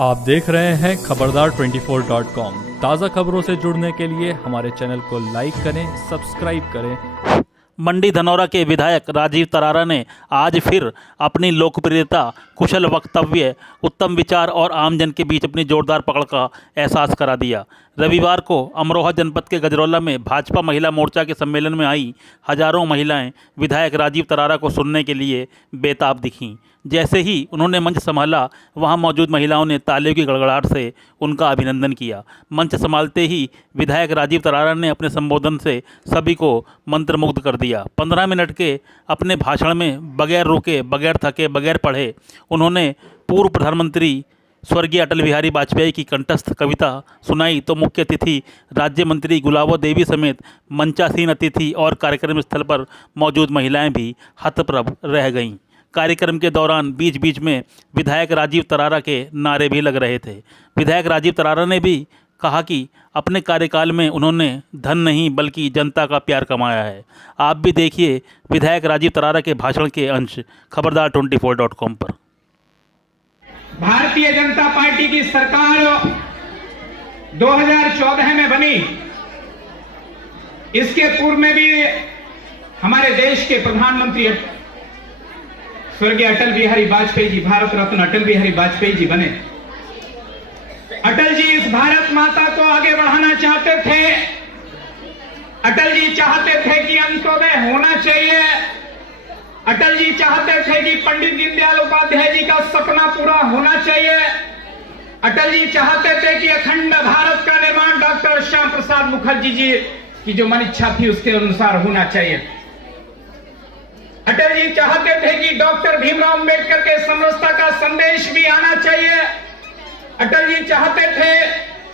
आप देख रहे हैं खबरदार 24.com। ताज़ा खबरों से जुड़ने के लिए हमारे चैनल को लाइक करें, सब्सक्राइब करें। मंडी धनौरा के विधायक राजीव तरारा ने आज फिर अपनी लोकप्रियता, कुशल वक्तव्य, उत्तम विचार और आमजन के बीच अपनी जोरदार पकड़ का एहसास करा दिया। रविवार को अमरोहा जनपद के गजरौला में भाजपा महिला मोर्चा के सम्मेलन में आई हजारों महिलाएं विधायक राजीव तरारा को सुनने के लिए बेताब दिखीं। जैसे ही उन्होंने मंच संभाला, वहां मौजूद महिलाओं ने तालियों की गड़गड़ाहट से उनका अभिनंदन किया। मंच संभालते ही विधायक राजीव तरारा ने अपने संबोधन से सभी को मंत्रमुग्ध कर दिया। 15 मिनट के अपने भाषण में बगैर रुके, बगैर थके, बगैर पढ़े उन्होंने पूर्व प्रधानमंत्री स्वर्गीय अटल बिहारी वाजपेयी की कंठस्थ कविता सुनाई तो मुख्य अतिथि राज्य मंत्री गुलाबो देवी समेत मंचासीन अतिथि और कार्यक्रम स्थल पर मौजूद महिलाएं भी हतप्रभ रह गईं। कार्यक्रम के दौरान बीच बीच में विधायक राजीव तरारा के नारे भी लग रहे थे। विधायक राजीव तरारा ने भी कहा कि अपने कार्यकाल में उन्होंने धन नहीं बल्कि जनता का प्यार कमाया है। आप भी देखिए विधायक राजीव तरारा के भाषण के अंश खबरदार 24.com पर। भारतीय जनता पार्टी की सरकार 2014 में बनी। इसके पूर्व में भी हमारे देश के प्रधानमंत्री स्वर्गीय अटल बिहारी वाजपेयी जी, भारत रत्न अटल बिहारी वाजपेयी जी बने। अटल जी इस भारत माता को आगे बढ़ाना चाहते थे। अटल जी चाहते थे कि अंत्योदय होना चाहिए। अटल जी चाहते थे कि पंडित दीनदयाल उपाध्याय जी का सपना पूरा होना चाहिए। अटल जी चाहते थे कि अखंड भारत का निर्माण डॉक्टर श्याम प्रसाद मुखर्जी जी की जो मन इच्छा थी उसके अनुसार होना चाहिए। अटल जी चाहते थे कि डॉक्टर भीमराव अंबेडकर के समरसता का संदेश भी आना चाहिए। अटल जी चाहते थे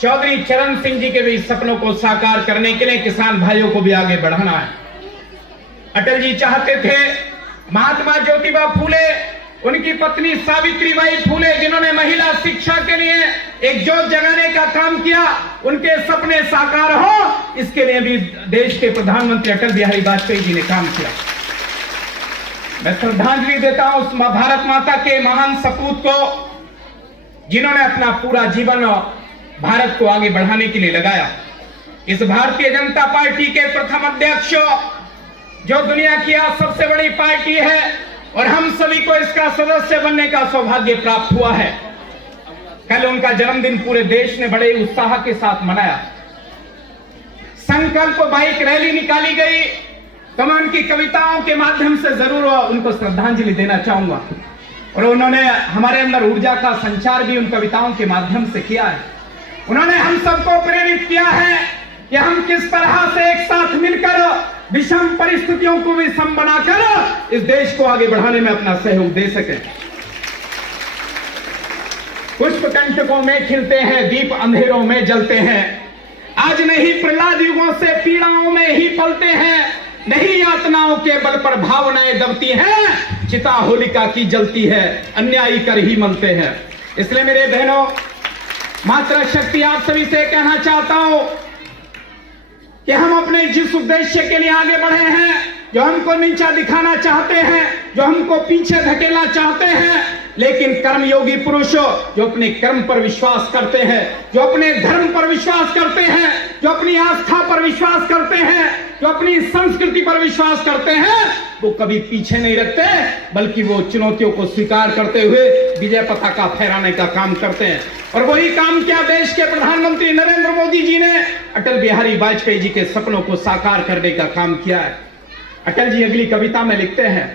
चौधरी चरण सिंह जी के भी सपनों को साकार करने के लिए किसान भाइयों को भी आगे बढ़ाना है। अटल जी चाहते थे महात्मा ज्योतिबा फूले, उनकी पत्नी सावित्रीबाई फूले, जिन्होंने महिला शिक्षा के लिए एक जोत जगाने का काम किया, उनके सपने साकार हो, इसके लिए भी देश के प्रधानमंत्री अटल बिहारी वाजपेयी जी ने काम किया। मैं श्रद्धांजलि देता हूं उस भारत माता के महान सपूत को, जिन्होंने अपना पूरा जीवन भारत को आगे बढ़ाने के लिए लगाया। इस भारतीय जनता पार्टी के प्रथम अध्यक्ष, जो दुनिया की आज सबसे बड़ी पार्टी है, और हम सभी को इसका सदस्य बनने का सौभाग्य प्राप्त हुआ है। कल उनका जन्मदिन पूरे देश ने बड़े उत्साह के साथ मनाया। संकल्प बाइक रैली निकाली गई, तो मैं उनकी कविताओं के माध्यम से जरूर उनको श्रद्धांजलि देना चाहूंगा। और उन्होंने हमारे अंदर ऊर्जा का संचार भी उन कविताओं के माध्यम से किया है। उन्होंने हम सबको प्रेरित किया है कि हम किस तरह से एक साथ मिलकर विषम परिस्थितियों को भी सम बनाकर इस देश को आगे बढ़ाने में अपना सहयोग दे सके। पुष्प कंटकों में खिलते हैं, दीप अंधेरों में जलते हैं। आज नहीं प्रहलाद युगों से पीड़ाओं में ही पलते हैं, नहीं यातनाओं के बल पर भावनाएं दबती हैं, चिता होलिका की जलती है, अन्यायी कर ही मलते हैं। इसलिए मेरे बहनों, मातृ शक्ति आप सभी से कहना चाहता हूं कि हम अपने जिस उद्देश्य के लिए आगे बढ़े हैं, जो हमको नीचा दिखाना चाहते हैं, जो हमको पीछे धकेलना चाहते हैं, लेकिन कर्मयोगी पुरुष जो अपने कर्म पर विश्वास करते हैं, जो अपने धर्म पर विश्वास करते हैं, जो अपनी आस्था पर विश्वास करते हैं, जो अपनी संस्कृति पर विश्वास करते हैं, वो कभी पीछे नहीं रखते, बल्कि वो चुनौतियों को स्वीकार करते हुए विजय पताका फहराने का काम करते हैं। और वही काम किया देश के प्रधानमंत्री नरेंद्र मोदी जी ने अटल बिहारी वाजपेयी जी के सपनों को साकार करने का काम किया है। अटल जी अगली कविता में लिखते हैं,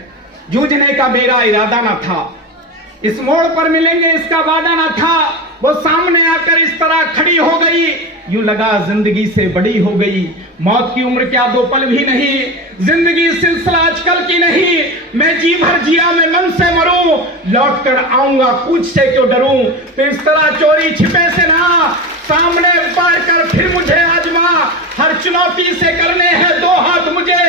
जूझने का मेरा इरादा न था, इस मोड़ पर मिलेंगे इसका वादा न था, वो सामने आकर इस तरह खड़ी हो गई, यूं लगा जिंदगी से बड़ी हो गई, मौत की उम्र क्या 2 पल भी नहीं, जिंदगी सिलसिला आजकल की नहीं, मैं जी भर जिया मैं मन से मरूं, लौट कर आऊंगा पूछ से क्यों डरूं, तो इस तरह चोरी छिपे से ना, सामने उतार कर फिर मुझे आजमा, हर चुनौती से करने हैं 2 हाथ मुझे,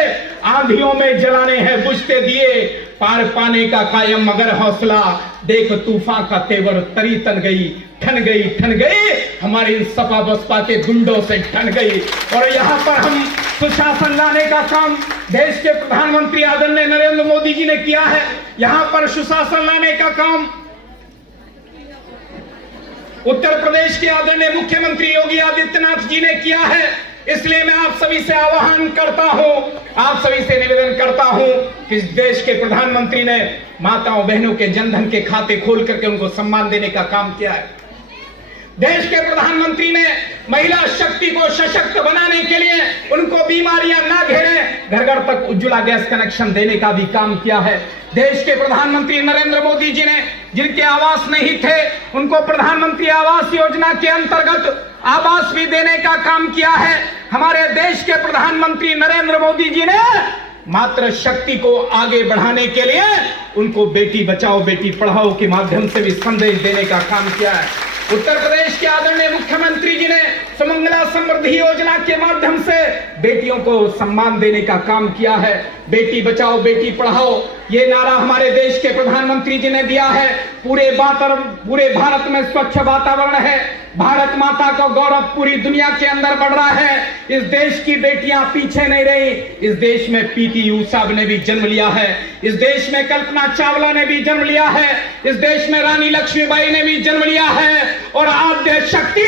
आंधियों में जलाने हैं बुझते दिए, पार पाने का कायम मगर हौसला, देख तूफान का तेवर तरी तन गई, ठन गई हमारी इन सपा बसपा के गुंडों से ठन गई। और यहाँ पर हम सुशासन लाने का काम देश के प्रधानमंत्री आदरणीय नरेंद्र मोदी जी ने किया है। यहाँ पर सुशासन लाने का काम उत्तर प्रदेश के आदरणीय मुख्यमंत्री योगी आदित्यनाथ जी ने किया है। इसलिए मैं आप सभी से आह्वान करता हूं, आप सभी से निवेदन करता हूं कि इस देश के प्रधानमंत्री ने माताओं बहनों के जनधन के खाते खोल करके उनको सम्मान देने का काम किया है। देश के प्रधानमंत्री ने महिला शक्ति को सशक्त बनाने के लिए उनको बीमारियां ना घेरे, घर घर तक उज्ज्वला गैस कनेक्शन देने का भी काम किया है। देश के प्रधानमंत्री नरेंद्र मोदी जी ने जिनके आवास नहीं थे उनको प्रधानमंत्री आवास योजना के अंतर्गत आवास भी देने का काम किया है। हमारे देश के प्रधानमंत्री नरेंद्र मोदी जी ने मातृ शक्ति को आगे बढ़ाने के लिए उनको बेटी बचाओ बेटी पढ़ाओ के माध्यम से भी संदेश देने का काम किया है। उत्तर प्रदेश के आदरणीय मुख्यमंत्री जी ने सुमंगला समृद्धि योजना के माध्यम से बेटियों को सम्मान देने का काम किया है। बेटी बचाओ बेटी पढ़ाओ ये नारा हमारे देश के प्रधानमंत्री जी ने दिया है। पूरे भारत में स्वच्छ वातावरण है। भारत माता का गौरव पूरी दुनिया के अंदर बढ़ रहा है। इस देश की बेटियां पीछे नहीं रही। इस देश में पीटी ऊषा ने भी जन्म लिया है। इस देश में कल्पना चावला ने भी जन्म लिया है। इस देश में रानी लक्ष्मीबाई ने भी जन्म लिया है। और आद्य शक्ति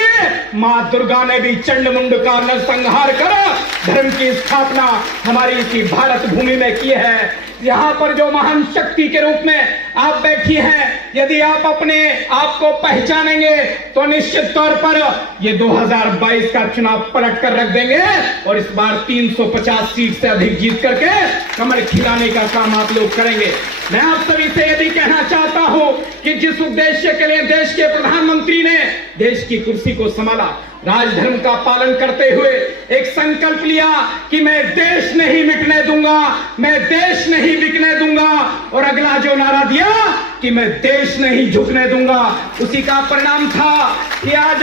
मां दुर्गा ने भी चंडमुंड का नरसंहार कर धर्म की स्थापना हमारी इसी भारत भूमि में की है। यहाँ पर जो महान शक्ति के रूप में आप बैठी हैं, यदि आप अपने आप को पहचानेंगे तो निश्चित तौर पर ये 2022 का चुनाव पलट कर रख देंगे और इस बार 350 सीट से अधिक जीत करके कमर खिलाने का काम आप लोग करेंगे। मैं आप सभी से यह भी कहना चाहता हूं कि जिस उद्देश्य के लिए देश के प्रधानमंत्री ने देश की कुर्सी को संभाला, राजधर्म का पालन करते हुए एक संकल्प लिया कि मैं देश नहीं मिटने दूंगा, मैं देश नहीं बिकने दूंगा, और अगला जो नारा दिया कि मैं देश नहीं झुकने दूंगा, उसी का परिणाम था कि आज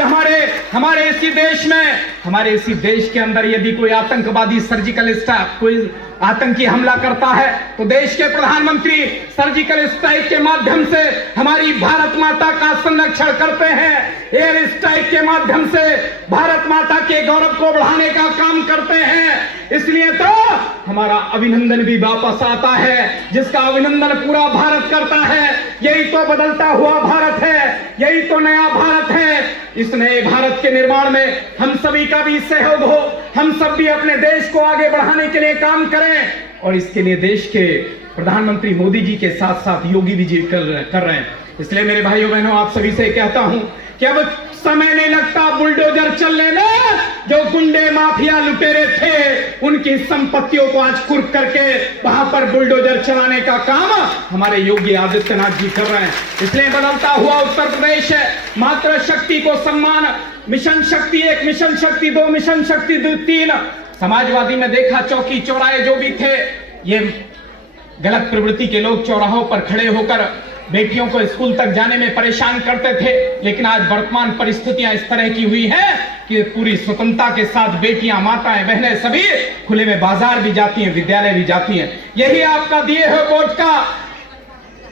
हमारे इसी देश के अंदर यदि कोई आतंकवादी सर्जिकल स्ट्राइक कोई आतंकी हमला करता है तो देश के प्रधानमंत्री सर्जिकल स्ट्राइक के माध्यम से हमारी भारत माता का संरक्षण करते हैं। एयर स्ट्राइक के माध्यम से भारत माता के गौरव को बढ़ाने का काम करते हैं। इसलिए तो हमारा अभिनंदन भी वापस आता है, जिसका अभिनंदन पूरा भारत करता है। यही तो बदलता हुआ भारत है, यही तो नया भारत है। इस नए भारत के निर्माण में हम सभी का भी सहयोग हो, हम सब भी अपने देश को आगे बढ़ाने के लिए काम करें, और इसके लिए देश के प्रधानमंत्री मोदी जी के साथ साथ योगी जी कर रहे हैं। इसलिए मेरे भाइयों बहनों आप सभी से कहता हूं कि अब समय नहीं लगता बुलडोजर चलने में। जो गुंडे माफिया लुटेरे थे उनकी संपत्तियों को आज कुर्क करके वहां पर बुलडोजर चलाने का काम हमारे योगी आदित्यनाथ जी कर रहे हैं। इसलिए बदलता हुआ उत्तर प्रदेश है, मातृ शक्ति को सम्मान, मिशन शक्ति 1, मिशन शक्ति 2, मिशन शक्ति 3। समाजवादी में देखा चौकी चौराहे जो भी थे, ये गलत प्रवृत्ति के लोग चौराहों पर खड़े होकर बेटियों को स्कूल तक जाने में परेशान करते थे। लेकिन आज वर्तमान परिस्थितियां इस तरह की हुई है कि पूरी स्वतंत्रता के साथ बेटियां, माताएं, बहनें सभी खुले में बाजार भी जाती हैं, विद्यालय भी जाती हैं। यही आपका दिए हुए वोट का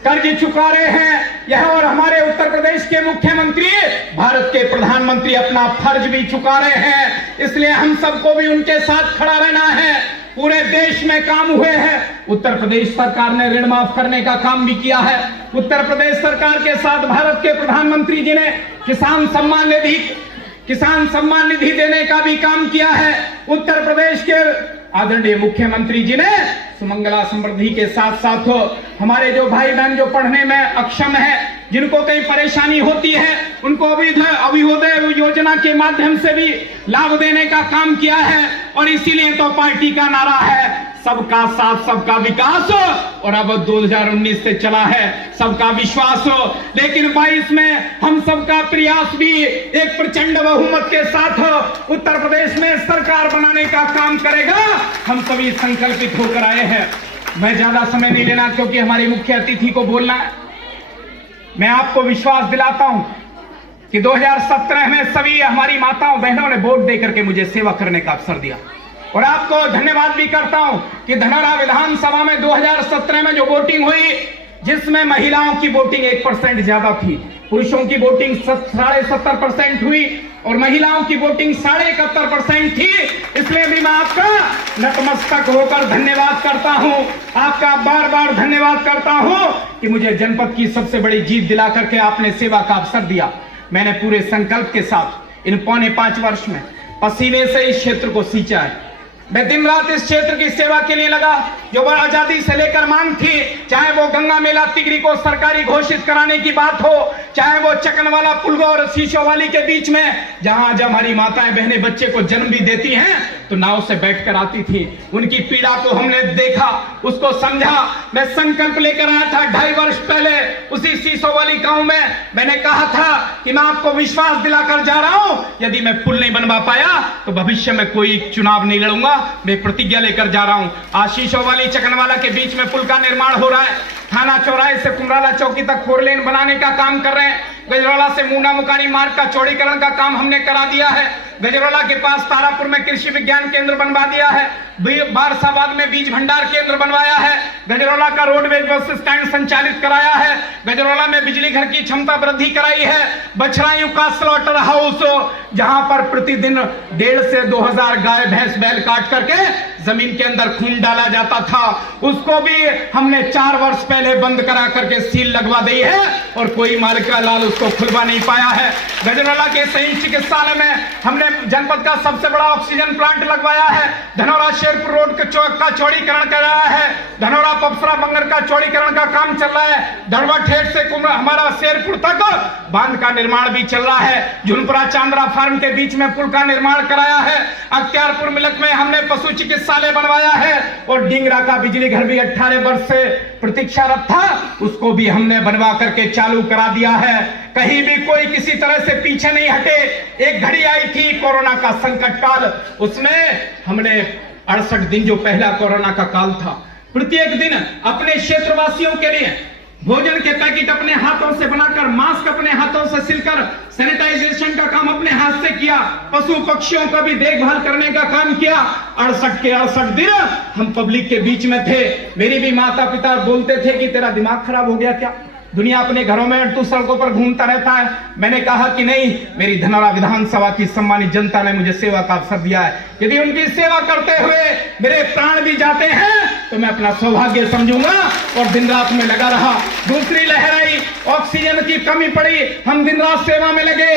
कर्ज चुका रहे हैं यह, और हमारे उत्तर प्रदेश के मुख्यमंत्री, भारत के प्रधानमंत्री अपना फर्ज भी चुका रहे हैं। इसलिए हम सबको भी उनके साथ खड़ा रहना है। पूरे देश में काम हुए हैं। उत्तर प्रदेश सरकार ने ऋण माफ करने का काम भी किया है। उत्तर प्रदेश सरकार के साथ भारत के प्रधानमंत्री जी ने किसान सम्मान निधि देने का भी काम किया है। उत्तर प्रदेश के आदरणीय मुख्यमंत्री जी ने सुमंगला समृद्धि के साथ साथ हमारे जो भाई बहन जो पढ़ने में अक्षम है, जिनको कई परेशानी होती है, उनको अभियोदय योजना के माध्यम से भी लाभ देने का काम किया है। और इसीलिए तो पार्टी का नारा है सबका साथ सबका विकास, और अब 2019 से चला है सबका विश्वास। लेकिन 22 में हम सबका प्रयास भी एक प्रचंड बहुमत के साथ उत्तर प्रदेश में सरकार बनाने का काम करेगा। हम सभी संकल्पित होकर आए हैं। मैं ज्यादा समय नहीं लेना क्योंकि हमारी मुख्य अतिथि को बोलना है। मैं आपको विश्वास दिलाता हूं कि 2017 में सभी हमारी माताओं बहनों ने वोट देकर के मुझे सेवा करने का अवसर दिया, और आपको धन्यवाद भी करता हूं कि धनौरा विधानसभा में 2017 में जो वोटिंग हुई, जिसमें महिलाओं की वोटिंग 1% ज्यादा थी, पुरुषों की वोटिंग 70.5% हुई और महिलाओं की वोटिंग 71.5% थी। इसलिए भी मैं आपका नतमस्तक होकर धन्यवाद करता हूं, आपका बार बार धन्यवाद करता हूं कि मुझे जनपद की सबसे बड़ी जीत दिला करके आपने सेवा का अवसर दिया। मैंने पूरे संकल्प के साथ इन 4.25 वर्ष में पसीने से इस क्षेत्र को सींचा है। मैं दिन रात इस क्षेत्र की सेवा के लिए लगा। जो आजादी से लेकर मांग थी, चाहे वो गंगा मेला तिगरी को सरकारी घोषित कराने की बात हो, चाहे वो चकनवाला पुलगा और शीशोवाली के बीच में जहां जब हमारी माताएं बहनें बच्चे को जन्म भी देती हैं तो नाव से बैठकर आती थी, उनकी पीड़ा को हमने देखा, उसको समझा। मैं संकल्प लेकर आया था 2.5 वर्ष पहले उसी शीशोवाली गांव में। मैंने कहा था कि मैं आपको विश्वास दिलाकर जा रहा हूं, यदि मैं पुल नहीं बनवा पाया तो भविष्य में कोई चुनाव नहीं लड़ूंगा। मैं प्रतिज्ञा लेकर जा रहा हूं। आज शीशोवाली चकनवाला के बीच में पुल का निर्माण हो रहा है। थाना चौराहे से कुमराला चौकी तक 4 लेन बनाने का काम कर रहे हैं। गजरौला से मुंडा मुकानी मार्ग का चौड़ीकरण का काम हमने करा दिया है। गजरौला के पास तारापुर में कृषि विज्ञान केंद्र बनवा दिया है। बारसाबाद में बीज भंडार केंद्र बनवाया है। गजरौला का रोडवेज बस स्टैंड संचालित कराया है। गजरौला में बिजली घर की क्षमता वृद्धि कराई है। बछरायू का स्लॉटर हाउस, जहां पर प्रतिदिन 1,500 से 2,000 गाय भैंस बैल काट करके जमीन के अंदर खून डाला जाता था, उसको भी हमने 4 वर्ष पहले बंद करा करके सील लगवा दी है और कोई मालिक का लाल उसको खुलवा नहीं पाया है। गजरौला के संयुक्त चिकित्सालय में हमने जनपद का सबसे बड़ा ऑक्सीजन प्लांट लगवाया है। धनौरा शेरपुर रोड का चौड़ीकरण कराया है। धनौरा पपसरा बंगर का चौड़ीकरण का काम चल रहा है। धड़वा ठेठ से हमारा शेरपुर तक बांध का निर्माण भी चल रहा है। झुनपुरा चांद्रा फार्म के बीच में पुल का निर्माण कराया है। अख्तियारपुर मिलक में हमने पशु चिकित्सालय बनवाया है और डिंगरा का बिजली घर भी 18 वर्ष से प्रतीक्षारत था, उसको भी हमने बनवा करके चालू करा दिया है। कहीं भी कोई किसी तरह से पीछे नहीं हटे। एक घड़ी आई थी कोरोना का संकट काल, उसमें हमने 68 दिन जो पहला कोरोना का काल था, प्रत्येक दिन अपने क्षेत्रवासियों के लिए भोजन के पैकेट अपने हाथों से बनाकर, मास्क अपने हाथों से सिलकर, सैनिटाइजेशन का काम अपने हाथ से किया, पशु पक्षियों का भी देखभाल करने का काम किया। 68 के 68 दिन हम पब्लिक के बीच में थे। मेरी भी माता पिता बोलते थे कि तेरा दिमाग खराब हो गया क्या, दुनिया अपने घरों में तू सड़कों पर घूमता रहता है। मैंने कहा कि नहीं, मेरी धनौरा विधानसभा की सम्मानित जनता ने मुझे सेवा का अवसर दिया है। यदि उनकी सेवा करते हुए मेरे प्राण भी जाते हैं तो मैं अपना सौभाग्य समझूंगा और दिन रात में लगा रहा। दूसरी लहर आई, ऑक्सीजन की कमी पड़ी, हम दिन रात सेवा में लगे,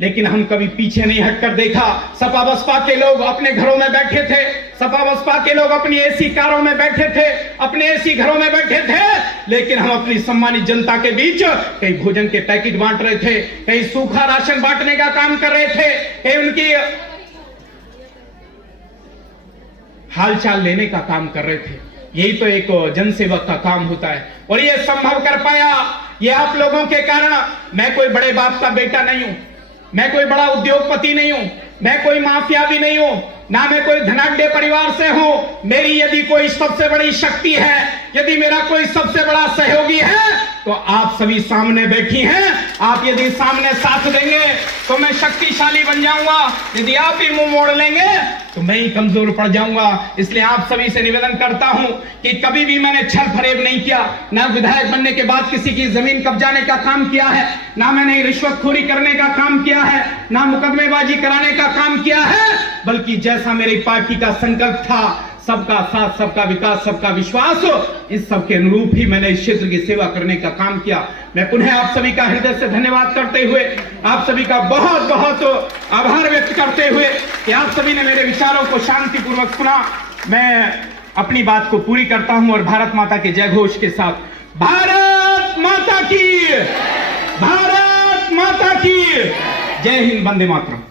लेकिन हम कभी पीछे नहीं हटकर देखा। सपा बसपा के लोग अपने घरों में बैठे थे, सपा बसपा के लोग अपनी एसी कारों में बैठे थे, अपने एसी घरों में बैठे थे, लेकिन हम अपनी सम्मानित जनता के बीच कहीं भोजन के पैकेट बांट रहे थे, कहीं सूखा राशन बांटने का काम कर रहे थे, कहीं उनकी हालचाल लेने का काम कर रहे थे। यही तो एक जनसेवक का काम होता है और ये संभव कर पाया ये आप लोगों के कारण। मैं कोई बड़े बाप का बेटा नहीं हूं, मैं कोई बड़ा उद्योगपति नहीं हूं, मैं कोई माफिया भी नहीं हूं, ना मैं कोई धनाढ्य परिवार से हूं। मेरी यदि कोई सबसे बड़ी शक्ति है, यदि मेरा कोई सबसे बड़ा सहयोगी है तो आप सभी सामने बैठी हैं। आप यदि सामने साथ देंगे तो मैं शक्तिशाली बन जाऊंगा, यदि आप ही मुंह मोड़ लेंगे तो मैं ही कमजोर पड़ जाऊंगा। इसलिए आप सभी से निवेदन करता हूं कि कभी भी मैंने छल फरेब नहीं किया, ना विधायक बनने के बाद किसी की जमीन कब्जाने का काम किया है, ना मैंने रिश्वतखोरी करने का काम किया है, ना मुकदमेबाजी कराने का काम किया है, बल्कि जैसा मेरी पार्टी का संकल्प था, सबका साथ, सबका विकास, सबका विश्वास, इस सब के अनुरूप ही मैंने इस क्षेत्र की सेवा करने का काम किया। मैं पुनः आप सभी का हृदय से धन्यवाद करते हुए, आप सभी का बहुत बहुत आभार व्यक्त करते हुए कि आप सभी ने मेरे विचारों को शांतिपूर्वक सुना, मैं अपनी बात को पूरी करता हूं और भारत माता के जय घोष के साथ भारत माता की, भारत माता की जय हिंद, वंदे मातरम।